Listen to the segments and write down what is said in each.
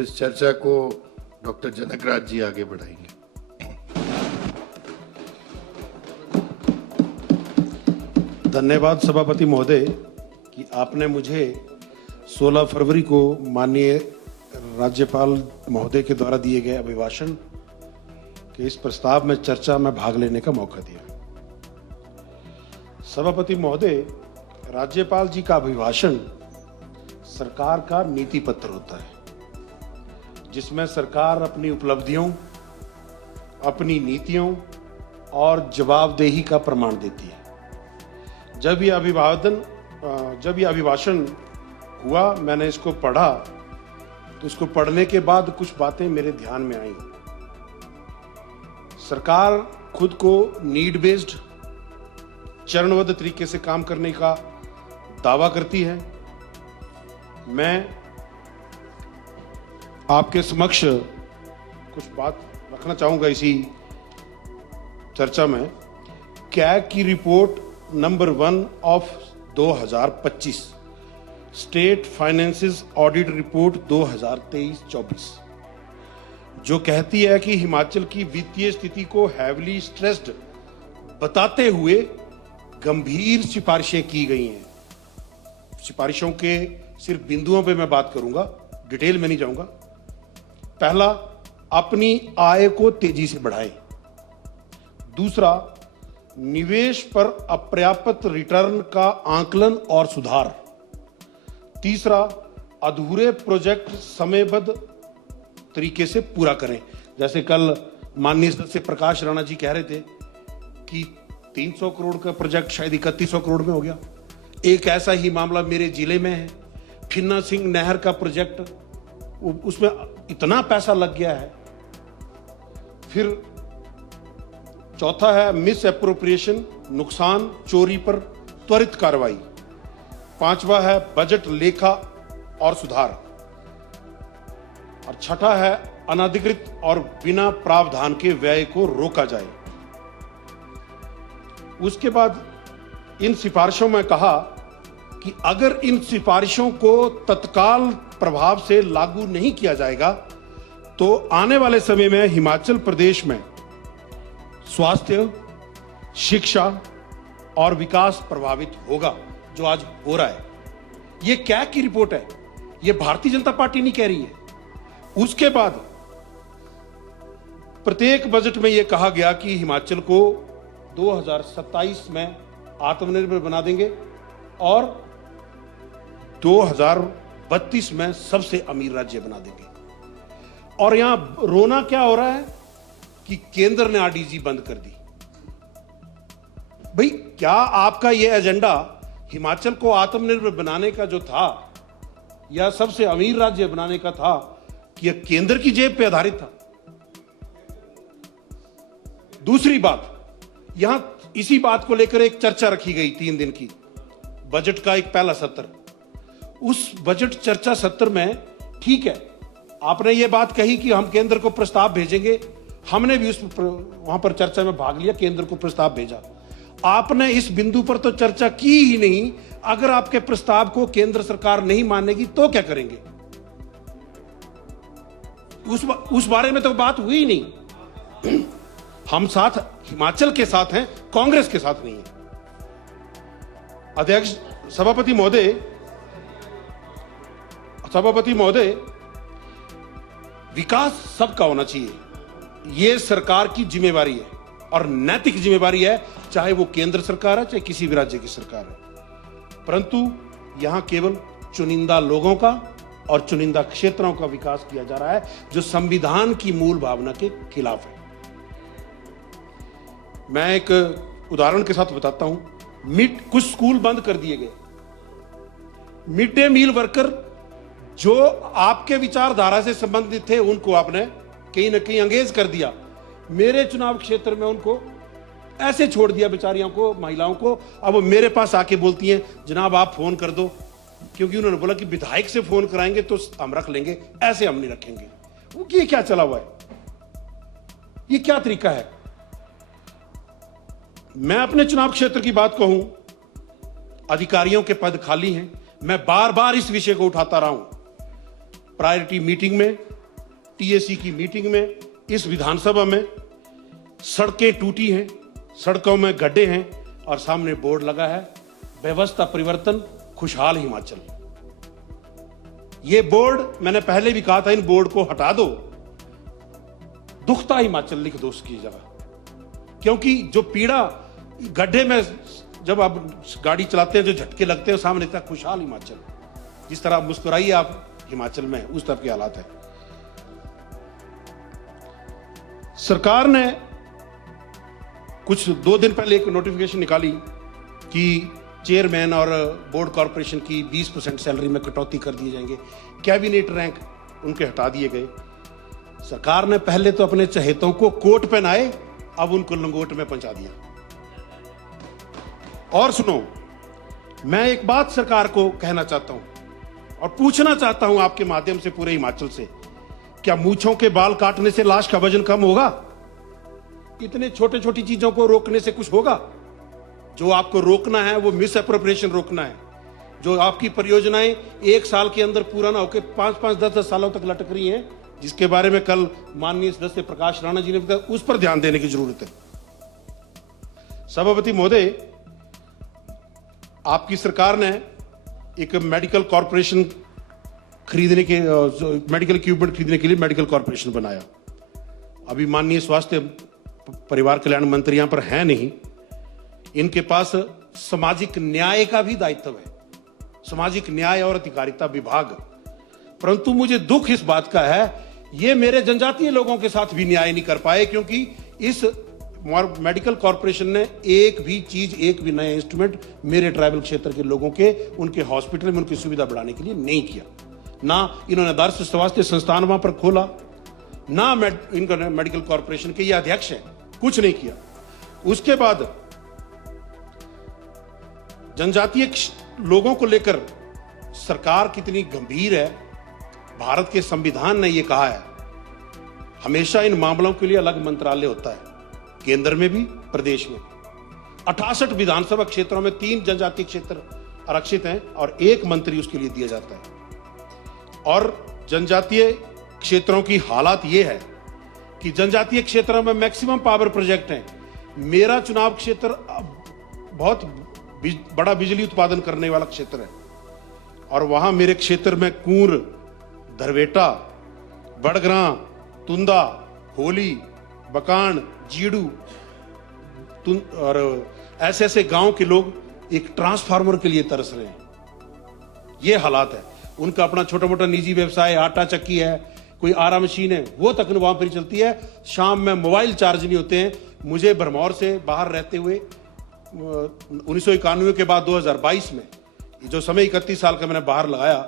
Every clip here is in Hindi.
इस चर्चा को डॉक्टर जनकराज जी आगे बढ़ाएंगे। धन्यवाद सभापति महोदय कि आपने मुझे 16 फरवरी को माननीय राज्यपाल महोदय के द्वारा दिए गए अभिभाषण के इस प्रस्ताव में चर्चा में भाग लेने का मौका दिया। सभापति महोदय, राज्यपाल जी का अभिभाषण सरकार का नीति पत्र होता है, जिसमें सरकार अपनी उपलब्धियों, अपनी नीतियों और जवाबदेही का प्रमाण देती है। जब ये अभिभाषण हुआ, मैंने इसको पढ़ा, तो इसको पढ़ने के बाद कुछ बातें मेरे ध्यान में आई। सरकार खुद को नीड बेस्ड, चरणबद्ध तरीके से काम करने का दावा करती है। मैं आपके समक्ष कुछ बात रखना चाहूंगा इसी चर्चा में। कैग की report number 1 of 2025, state finances audit report 2023-24, जो कहती है कि हिमाचल की वित्तीय स्थिति को हैवली स्ट्रेस्ड बताते हुए गंभीर सिफारिशें की गई हैं। सिफारिशों के सिर्फ बिंदुओं पे मैं बात करूंगा, डिटेल में नहीं जाऊंगा। पहला, अपनी आय को तेजी से बढ़ाएं। दूसरा, निवेश पर अपर्याप्त रिटर्न का आंकलन और सुधार। तीसरा, अधूरे प्रोजेक्ट समयबद्ध तरीके से पूरा करें। जैसे कल माननीय सदस्य प्रकाश राणा जी कह रहे थे कि 300 करोड़ का प्रोजेक्ट शायद 3100 करोड़ में हो गया। एक ऐसा ही मामला मेरे जिले में है, फिन्ना सिंह नहर का प्रोजेक्ट, उसमें इतना पैसा लग गया है। फिर चौथा है मिस एप्रोप्रिएशन, नुकसान चोरी पर त्वरित कार्रवाई। पांचवा है बजट लेखा और सुधार। और छठा है अनधिकृत और बिना प्रावधान के व्यय को रोका जाए। उसके बाद इन सिफारिशों में कहा कि अगर इन सिफारिशों को तत्काल प्रभाव से लागू नहीं किया जाएगा तो आने वाले समय में हिमाचल प्रदेश में स्वास्थ्य, शिक्षा और विकास प्रभावित होगा, जो आज हो रहा है। यह कैग की रिपोर्ट है, यह भारतीय जनता पार्टी नहीं कह रही है। उसके बाद प्रत्येक बजट में यह कहा गया कि हिमाचल को 2027 में आत्मनिर्भर बना देंगे और 2032 में सबसे अमीर राज्य बना देंगे। और यहां रोना क्या हो रहा है कि केंद्र ने आरडीजी बंद कर दी। भाई, क्या आपका यह एजेंडा हिमाचल को आत्मनिर्भर बनाने का जो था या सबसे अमीर राज्य बनाने का था, कि यह केंद्र की जेब पे आधारित था? दूसरी बात, यहां इसी बात को लेकर एक चर्चा रखी गई 3 दिन की, बजट का एक पहला सत्र। उस बजट चर्चा सत्र में ठीक है, आपने ये बात कही कि हम केंद्र को प्रस्ताव भेजेंगे। हमने भी वहां पर चर्चा में भाग लिया, केंद्र को प्रस्ताव भेजा। आपने इस बिंदु पर तो चर्चा की ही नहीं। अगर आपके प्रस्ताव को केंद्र सरकार नहीं मानेगी तो क्या करेंगे? उस बारे में तो बात हुई ही नहीं। हम साथ हिमाचल के साथ हैं, कांग्रेस के साथ नहीं है। अध्यक्ष, सभापति महोदय, विकास सबका होना चाहिए, यह सरकार की जिम्मेवारी है और नैतिक जिम्मेवारी है, चाहे वो केंद्र सरकार है चाहे किसी भी राज्य की सरकार है। परंतु यहां केवल चुनिंदा लोगों का और चुनिंदा क्षेत्रों का विकास किया जा रहा है, जो संविधान की मूल भावना के खिलाफ है। मैं एक उदाहरण के साथ बताता हूं। कुछ स्कूल बंद कर दिए गए। मिड डे मील वर्कर जो आपके विचारधारा से संबंधित थे, उनको आपने कहीं ना कहीं अंगेज कर दिया। मेरे चुनाव क्षेत्र में उनको ऐसे छोड़ दिया, बेचारियों को, महिलाओं को। अब वो मेरे पास आके बोलती हैं, जनाब आप फोन कर दो, क्योंकि उन्होंने बोला कि विधायक से फोन कराएंगे तो हम रख लेंगे, ऐसे हम नहीं रखेंगे। वो ये क्या चला हुआ है? ये क्या तरीका है? मैं अपने चुनाव क्षेत्र की बात कहूं, अधिकारियों के पद खाली हैं। मैं बार बार इस विषय को उठाता रहा हूं। प्रायोरिटी मीटिंग में टीएसी की मीटिंग में, इस विधानसभा में सड़कें टूटी हैं, सड़कों में गड्ढे हैं और सामने बोर्ड लगा है व्यवस्था परिवर्तन खुशहाल हिमाचल। ये बोर्ड मैंने पहले भी कहा था, इन बोर्ड को हटा दो, दुखता हिमाचल लिख दो उसकी जगह, क्योंकि जो पीड़ा गड्ढे में जब आप गाड़ी चलाते हैं जो झटके लगते हैं सामने तक खुशहाल हिमाचल, जिस तरह मुस्कुराइए आप हिमाचल में, उस तरह के हालात है। सरकार ने कुछ 2 दिन पहले एक नोटिफिकेशन निकाली कि चेयरमैन और बोर्ड कॉर्पोरेशन की 20% सैलरी में कटौती कर दिए जाएंगे, कैबिनेट रैंक उनके हटा दिए गए। सरकार ने पहले तो अपने चहेतों को कोट पहनाए, अब उनको लंगोट में पहुंचा दिया। और सुनो, मैं एक बात सरकार को कहना चाहता हूं और पूछना चाहता हूं आपके माध्यम से पूरे हिमाचल से, क्या मूंछों के बाल काटने से लाश का वजन कम होगा? इतने छोटे छोटी चीजों को रोकने से कुछ होगा? जो आपको रोकना है वो मिस एप्रोप्रिएशन रोकना है। जो आपकी परियोजनाएं 1 साल के अंदर पूरा ना होकर 5-5, 10-10 सालों तक लटक रही हैं, जिसके बारे में कल माननीय सदस्य प्रकाश राणा जी ने बताया, उस पर ध्यान देने की जरूरत है। सभापति महोदय, आपकी सरकार ने एक मेडिकल कॉर्पोरेशन खरीदने के, मेडिकल इक्विपमेंट खरीदने के लिए मेडिकल कॉर्पोरेशन बनाया। अभी माननीय स्वास्थ्य परिवार कल्याण मंत्री यहां पर है नहीं, इनके पास सामाजिक न्याय का भी दायित्व है, सामाजिक न्याय और अधिकारिता विभाग। परंतु मुझे दुख इस बात का है, ये मेरे जनजातीय लोगों के साथ भी न्याय नहीं कर पाए, क्योंकि इस मेडिकल कॉर्पोरेशन ने एक भी चीज, एक भी नया इंस्ट्रूमेंट मेरे ट्राइबल क्षेत्र के लोगों के, उनके हॉस्पिटल में उनकी सुविधा बढ़ाने के लिए नहीं किया। ना इन्होंने आदर्श स्वास्थ्य संस्थान वहां पर खोला, ना इनका मेडिकल कॉर्पोरेशन के ये अध्यक्ष हैं, कुछ नहीं किया। उसके बाद जनजातीय लोगों को लेकर सरकार कितनी गंभीर है, भारत के संविधान ने यह कहा है, हमेशा इन मामलों के लिए अलग मंत्रालय होता है, केंद्र में भी प्रदेश में। 68 विधानसभा क्षेत्रों में 3 जनजातीय क्षेत्र आरक्षित हैं और 1 मंत्री उसके लिए दिया जाता है। और जनजातीय क्षेत्रों की हालत यह है कि जनजातीय क्षेत्रों में मैक्सिमम पावर प्रोजेक्ट हैं। मेरा चुनाव क्षेत्र बहुत बड़ा बिजली उत्पादन करने वाला क्षेत्र है और वहां मेरे क्षेत्र में कूर, धरवेटा, बड़ग्रां, तुंदा, होली, बकान, जीडू और ऐसे ऐसे गांव के लोग एक ट्रांसफार्मर के लिए तरस रहे हैं। ये हालात है। उनका अपना छोटा मोटा निजी व्यवसाय, आटा चक्की है, कोई आरा मशीन है, वो तक वहां पर चलती है। शाम में मोबाइल चार्ज नहीं होते हैं। मुझे भरमौर से बाहर रहते हुए 1991 के बाद 2022 में जो समय 31 साल का मैंने बाहर लगाया,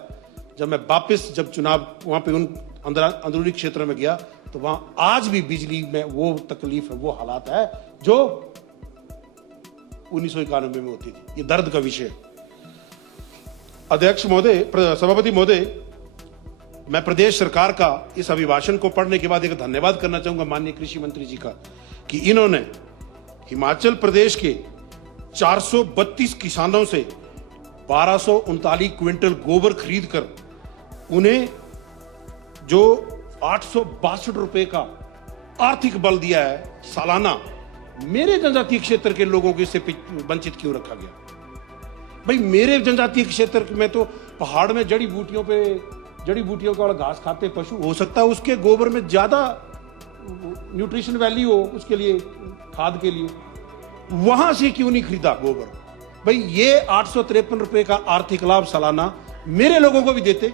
जब मैं वापस जब चुनाव वहां पे उन अंदरूनी क्षेत्र में गया तो वहां आज भी बिजली में वो तकलीफ है, वो हालात है जो 1991 में होती थी। ये दर्द का विषय है। अध्यक्ष महोदय, सभापति महोदय, मैं प्रदेश सरकार का इस अभिभाषण को पढ़ने के बाद एक धन्यवाद करना चाहूंगा माननीय कृषि मंत्री जी का, कि इन्होंने हिमाचल प्रदेश के 432 किसानों से 1239 क्विंटल गोबर खरीद कर उन्हें जो 862 रुपए का आर्थिक बल दिया है सालाना, मेरे जनजातीय क्षेत्र के लोगों को इससे वंचित क्यों रखा गया? भाई मेरे जनजातीय क्षेत्र में तो पहाड़ में जड़ी बूटियों का घास खाते पशु, हो सकता है उसके गोबर में ज्यादा न्यूट्रिशन वैल्यू हो उसके लिए, खाद के लिए, वहां से क्यों नहीं खरीदा गोबर? भाई ये 853 रुपए का आर्थिक लाभ सालाना मेरे लोगों को भी देते।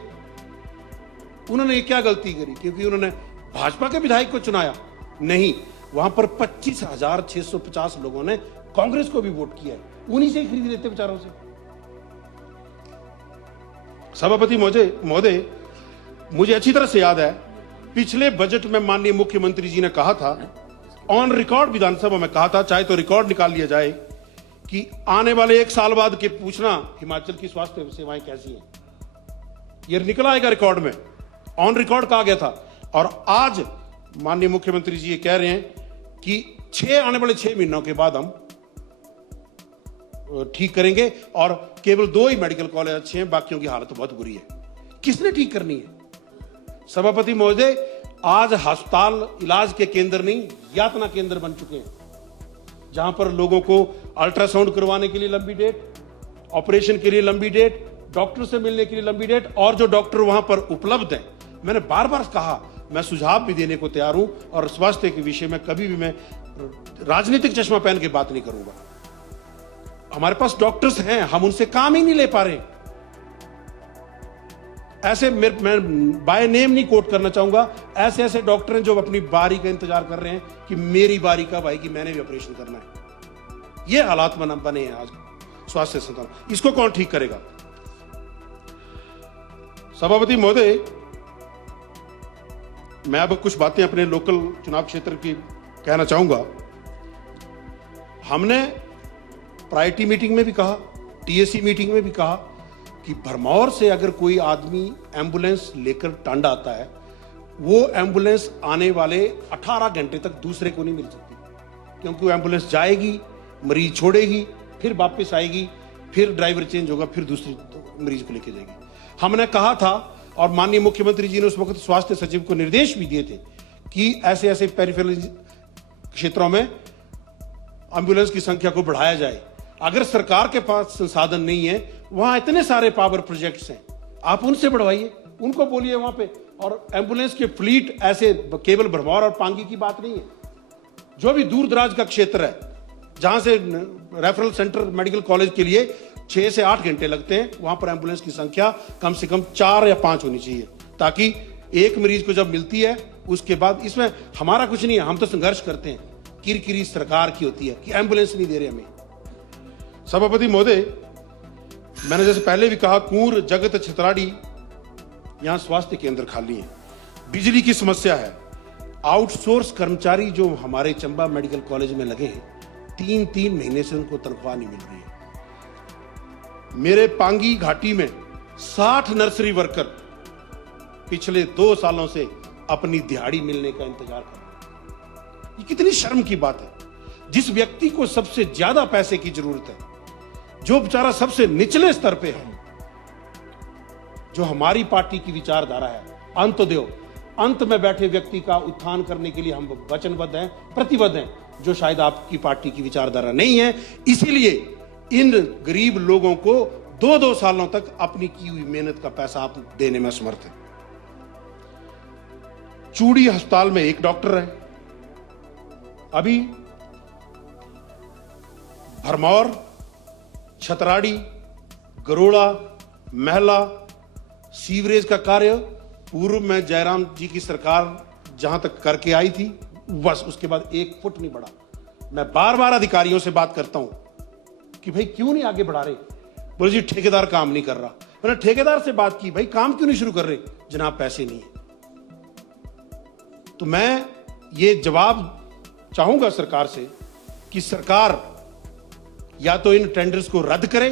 उन्होंने क्या गलती करी? क्योंकि उन्होंने भाजपा के विधायक को चुनाया? नहीं, वहां पर 25,650 लोगों ने कांग्रेस को भी वोट किया है, उन्हीं से ही खरीद लेते बेचारों से। सभापति महोदय, मुझे अच्छी तरह से याद है पिछले बजट में माननीय मुख्यमंत्री जी ने कहा था, ऑन रिकॉर्ड विधानसभा में कहा था, चाहे तो रिकॉर्ड निकाल लिया जाए, कि आने वाले 1 साल बाद के पूछना हिमाचल की स्वास्थ्य सेवाएं कैसी हैं। ये निकला आएगा रिकॉर्ड में, ऑन रिकॉर्ड कहा गया था। और आज माननीय मुख्यमंत्री जी ये कह रहे हैं कि आने वाले 6 महीनों के बाद हम ठीक करेंगे और केवल 2 ही मेडिकल कॉलेज अच्छे हैं, बाकियों की हालत बहुत बुरी है। किसने ठीक करनी है? सभापति महोदय, आज अस्पताल इलाज के केंद्र नहीं, यातना केंद्र बन चुके हैं, जहां पर लोगों को अल्ट्रासाउंड करवाने के लिए लंबी डेट, ऑपरेशन के लिए लंबी डेट, डॉक्टर से मिलने के लिए लंबी डेट, और जो डॉक्टर वहां पर उपलब्ध हैं, मैंने बार बार कहा, मैं सुझाव भी देने को तैयार हूं, और स्वास्थ्य के विषय में कभी भी मैं राजनीतिक चश्मा पहन के बात नहीं करूंगा। हमारे पास डॉक्टर्स हैं, हम उनसे काम ही नहीं ले पा रहे। ऐसे मैं बाय नेम नहीं कोट करना चाहूंगा, ऐसे ऐसे डॉक्टर हैं जो अपनी बारी का इंतजार कर रहे हैं कि मेरी बारी कब आएगी, मैंने भी ऑपरेशन करना है। ये हालात बने हैं आज स्वास्थ्य संस्थान। इसको कौन ठीक करेगा? सभापति महोदय, मैं अब कुछ बातें अपने लोकल चुनाव क्षेत्र की कहना चाहूंगा। हमने प्रायोरिटी मीटिंग में भी कहा, टीएससी मीटिंग में भी कहा कि भरमौर से अगर कोई आदमी एम्बुलेंस लेकर टांडा आता है, वो एम्बुलेंस आने वाले 18 घंटे तक दूसरे को नहीं मिल सकती, क्योंकि वो एम्बुलेंस जाएगी, मरीज छोड़ेगी, फिर वापस आएगी, फिर ड्राइवर चेंज होगा, फिर दूसरी मरीज को लेके जाएगी। हमने कहा था, और माननीय मुख्यमंत्री जी ने उस वक्त स्वास्थ्य सचिव को निर्देश भी दिए थे कि ऐसे ऐसे पेरिफेरल क्षेत्रों में एम्बुलेंस की संख्या को बढ़ाया जाए। अगर सरकार के पास संसाधन नहीं है, वहां इतने सारे पावर प्रोजेक्ट्स हैं, आप उनसे बढ़वाइए, उनको बोलिए वहां पे। और एम्बुलेंस के फ्लीट ऐसे केवल भरमौर और पांगी की बात नहीं है, जो भी दूर दराज का क्षेत्र है, जहां से रेफरल सेंटर मेडिकल कॉलेज के लिए 6 से 8 घंटे लगते हैं, वहां पर एम्बुलेंस की संख्या कम से कम 4 या 5 होनी चाहिए, ताकि एक मरीज को जब मिलती है उसके बाद, इसमें हमारा कुछ नहीं है, हम तो संघर्ष करते हैं, किरकिरी सरकार की होती है कि एम्बुलेंस नहीं दे रहे हमें। सभापति महोदय, मैंने जैसे पहले भी कहा, कूर, जगत, छतराड़ी, यहां स्वास्थ्य केंद्र खाली है। बिजली की समस्या है। आउटसोर्स कर्मचारी जो हमारे चंबा मेडिकल कॉलेज में लगे हैं, 3-3 महीने से उनको तनख्वाह नहीं मिल रही है। मेरे पांगी घाटी में 60 नर्सरी वर्कर पिछले 2 सालों से अपनी दिहाड़ी मिलने का इंतजार कर रहे हैं। ये कितनी शर्म की बात है। जिस व्यक्ति को सबसे ज्यादा पैसे की जरूरत है, जो बेचारा सबसे निचले स्तर पे है, जो हमारी पार्टी की विचारधारा है, अंत्योदय, अंत में बैठे व्यक्ति का उत्थान करने के लिए हम वचनबद्ध हैं, प्रतिबद्ध हैं, जो शायद आपकी पार्टी की विचारधारा नहीं है। इसीलिए इन गरीब लोगों को 2-2 सालों तक अपनी की हुई मेहनत का पैसा आप देने में असमर्थ हैं। चूड़ी अस्पताल में एक डॉक्टर है। अभी भरमौर, छतराड़ी, गरोड़ा, महला सीवरेज का कार्य पूर्व में जयराम जी की सरकार जहां तक करके आई थी, बस उसके बाद 1 फुट नहीं बढ़ा। मैं बार बार अधिकारियों से बात करता हूं कि भाई क्यों नहीं आगे बढ़ा रहे? बोले जी ठेकेदार काम नहीं कर रहा। मैंने ठेकेदार से बात की, भाई काम क्यों नहीं शुरू कर रहे? जनाब पैसे नहीं है। तो मैं ये जवाब चाहूंगा सरकार से कि सरकार या तो इन टेंडर्स को रद्द करे,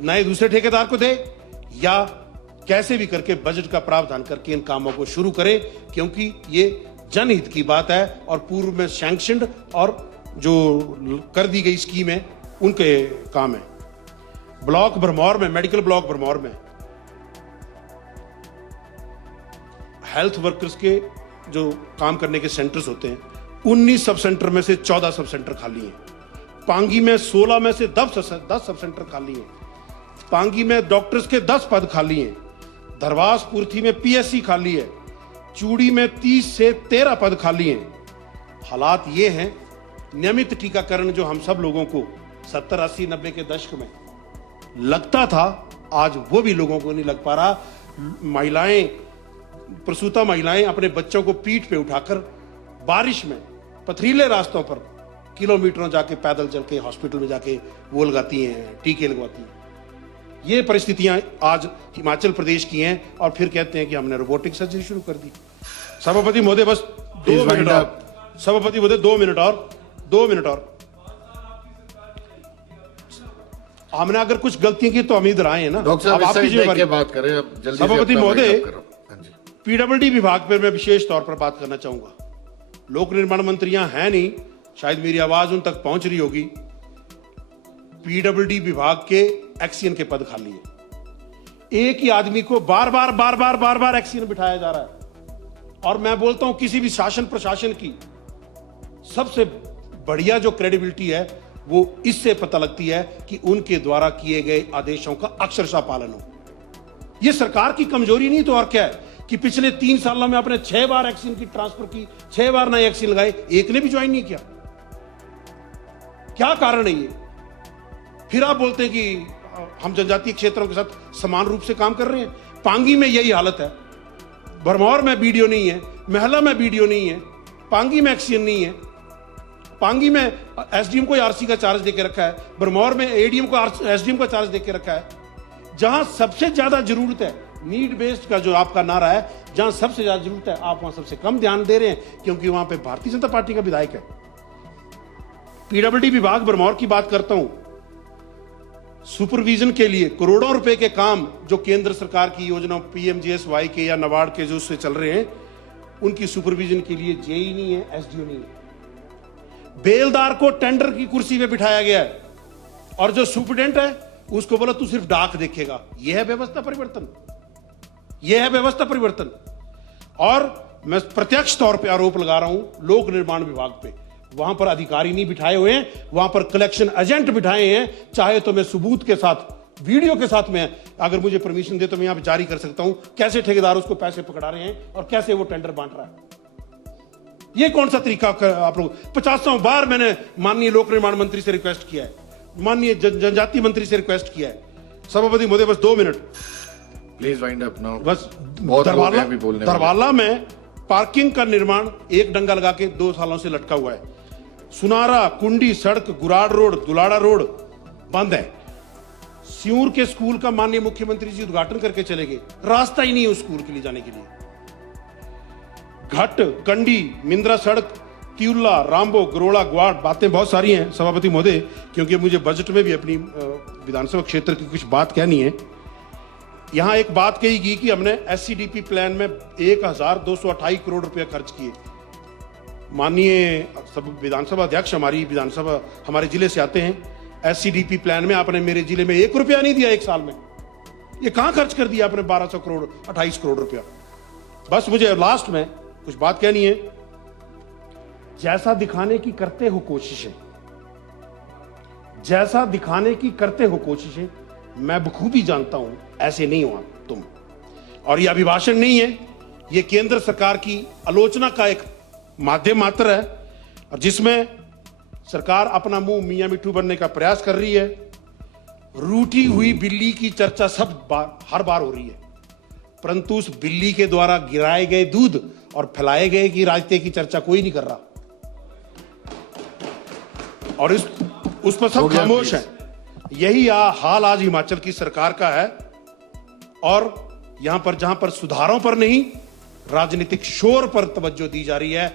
नए दूसरे ठेकेदार को दे, या कैसे भी करके बजट का प्रावधान करके इन कामों को शुरू करे, क्योंकि ये जनहित की बात है और पूर्व में सैंक्शनड और जो कर दी गई स्कीम है उनके काम है। ब्लॉक भरमौर में, मेडिकल ब्लॉक भरमौर में हेल्थ वर्कर्स के जो काम करने के सेंटर्स होते हैं, 19 सब सेंटर में से 14 सब सेंटर खाली हैं। पांगी में 16 में से 10 सब सेंटर खाली हैं। पांगी में डॉक्टर्स के 10 पद खाली हैं। धरवास पूर्थी में पीएससी खाली है। चूड़ी में 30 से 13 पद खाली हैं। हालात ये हैं, नियमित टीकाकरण जो हम सब लोगों को 70, 80, 90 के दशक में लगता था, आज वो भी लोगों को नहीं लग पा रहा। महिलाएं, प्रसूता महिलाएं अपने बच्चों को पीठ पे उठाकर बारिश में पथरीले रास्तों पर किलोमीटरों जाके पैदल चल के हॉस्पिटल में जाके वो लगाती हैं, टीके लगवाती हैं। ये परिस्थितियां आज हिमाचल प्रदेश की हैं, और फिर कहते हैं कि हमने रोबोटिक सर्जरी शुरू कर दी। सभापति महोदय, बस 2 मिनट और। सभापति महोदय, 2 मिनट और। हमने अगर कुछ गलतियां की तो हम इधर आए हैं ना। डॉक्टर साहब, आपकी जिम्मेदारी बात करें अब जल्दी। सभापति महोदय, पीडब्ल्यूडी विभाग पर मैं विशेष तौर पर बात करना चाहूंगा। लोक निर्माण मंत्री यहां है नहीं, शायद मेरी आवाज उन तक पहुंच रही होगी। पीडब्ल्यूडी विभाग के एक्सीएन के पद खाली है। एक ही आदमी को बार बार एक्सीएन बिठाया जा रहा है। और मैं बोलता हूं किसी भी शासन प्रशासन की सबसे बढ़िया जो क्रेडिबिलिटी है वो इससे पता लगती है कि उनके द्वारा किए गए आदेशों का अक्षरशः पालन हो। यह सरकार की कमजोरी नहीं तो और क्या है कि पिछले 3 सालों में आपने 6 बार एक्सिन की ट्रांसफर की, 6 बार नए एक्सिन लगाए, एक ने भी ज्वाइन नहीं किया। क्या कारण है ये? फिर आप बोलते हैं कि हम जनजातीय क्षेत्रों के साथ समान रूप से काम कर रहे हैं। पांगी में यही हालत है, भरमौर में बीडीओ नहीं है, महला में बीडीओ नहीं है, पांगी में एक्सीएन नहीं है, पांगी में एसडीएम को आरसी का चार्ज देके रखा है, भरमौर में एडीएम को एसडीएम का चार्ज देके रखा है। जहां सबसे ज्यादा जरूरत है, नीड बेस्ड का जो आपका नारा है, जहां सबसे ज्यादा जरूरत है आप वहां सबसे कम ध्यान दे रहे हैं, क्योंकि वहां पे भारतीय जनता पार्टी का विधायक है। पीडब्ल्यूडी विभाग भरमौर की बात करता हूं, सुपरविजन के लिए करोड़ों रुपए के काम जो केंद्र सरकार की योजना पीएमजीएसवाई के या नाबार्ड के जो उससे चल रहे हैं, उनकी सुपरविजन के लिए जेई नहीं है, एसडीओ नहीं है। बेलदार को टेंडर की कुर्सी पे बिठाया गया है और जो सुपरिटेंडेंट है उसको बोला तू सिर्फ डाक देखेगा। यह है व्यवस्था परिवर्तन, यह है व्यवस्था परिवर्तन। और मैं प्रत्यक्ष तौर पे आरोप लगा रहा हूं लोक निर्माण विभाग पे, वहां पर अधिकारी नहीं बिठाए हुए हैं, वहां पर कलेक्शन एजेंट बिठाए हैं। चाहे तो मैं सबूत के साथ, वीडियो के साथ में, अगर मुझे परमिशन दे तो मैं यहां पे जारी कर सकता हूं कैसे ठेकेदार उसको पैसे पकड़ा रहे हैं और कैसे वो टेंडर बांट रहा है। ये कौन सा तरीका आप लोग? 50 बार मैंने माननीय लोक निर्माण मंत्री से रिक्वेस्ट किया है, माननीय जनजातीय मंत्री से रिक्वेस्ट किया है। सभापति महोदय बस 2 minute please wind up now. बस दरवाला दरवाला में पार्किंग का निर्माण एक डंगा लगा के 2 सालों से लटका हुआ है। सुनारा, कुंडी सड़क, गुराड़ रोड, दुलाड़ा रोड बंद है। सियूर के स्कूल का माननीय मुख्यमंत्री जी उद्घाटन करके चले गए, रास्ता ही नहीं है उस स्कूल के लिए जाने के लिए। घट, कंडी, मिंद्रा सड़क, तिउल्ला, रामबो, गरोड़ा, ग्वाड़, बातें बहुत सारी हैं सभापति महोदय, क्योंकि मुझे बजट में भी अपनी विधानसभा क्षेत्र की कुछ बात कहनी है। यहां एक बात कही गई कि हमने एससीडीपी प्लान में 1228 करोड़ रुपया खर्च किए। माननीय विधानसभा अध्यक्ष हमारे जिले से आते हैं, एससीडीपी प्लान में आपने मेरे जिले में 1 रुपया नहीं दिया 1 साल में। ये कहां खर्च कर दिया आपने 1200 करोड़ 28 करोड़ रुपया। बस मुझे लास्ट में कुछ बात कहनी है। जैसा दिखाने की करते हो कोशिशें, जैसा दिखाने की करते हो कोशिशें, मैं बखूबी जानता हूं ऐसे नहीं हो तुम। और यह अभिभाषण नहीं है, यह केंद्र सरकार की आलोचना का एक माध्यम मात्र है, और जिसमें सरकार अपना मुंह मियां मिट्ठू बनने का प्रयास कर रही है। रूठी हुई बिल्ली की चर्चा हर बार हो रही है, परंतु उस बिल्ली के द्वारा गिराए गए दूध और फैलाए गए की राजनीति की चर्चा कोई नहीं कर रहा, और उस पर सब खामोश है। यही हाल आज हिमाचल की सरकार का है, और यहां पर जहां पर सुधारों पर नहीं, राजनीतिक शोर पर तवज्जो दी जा रही है,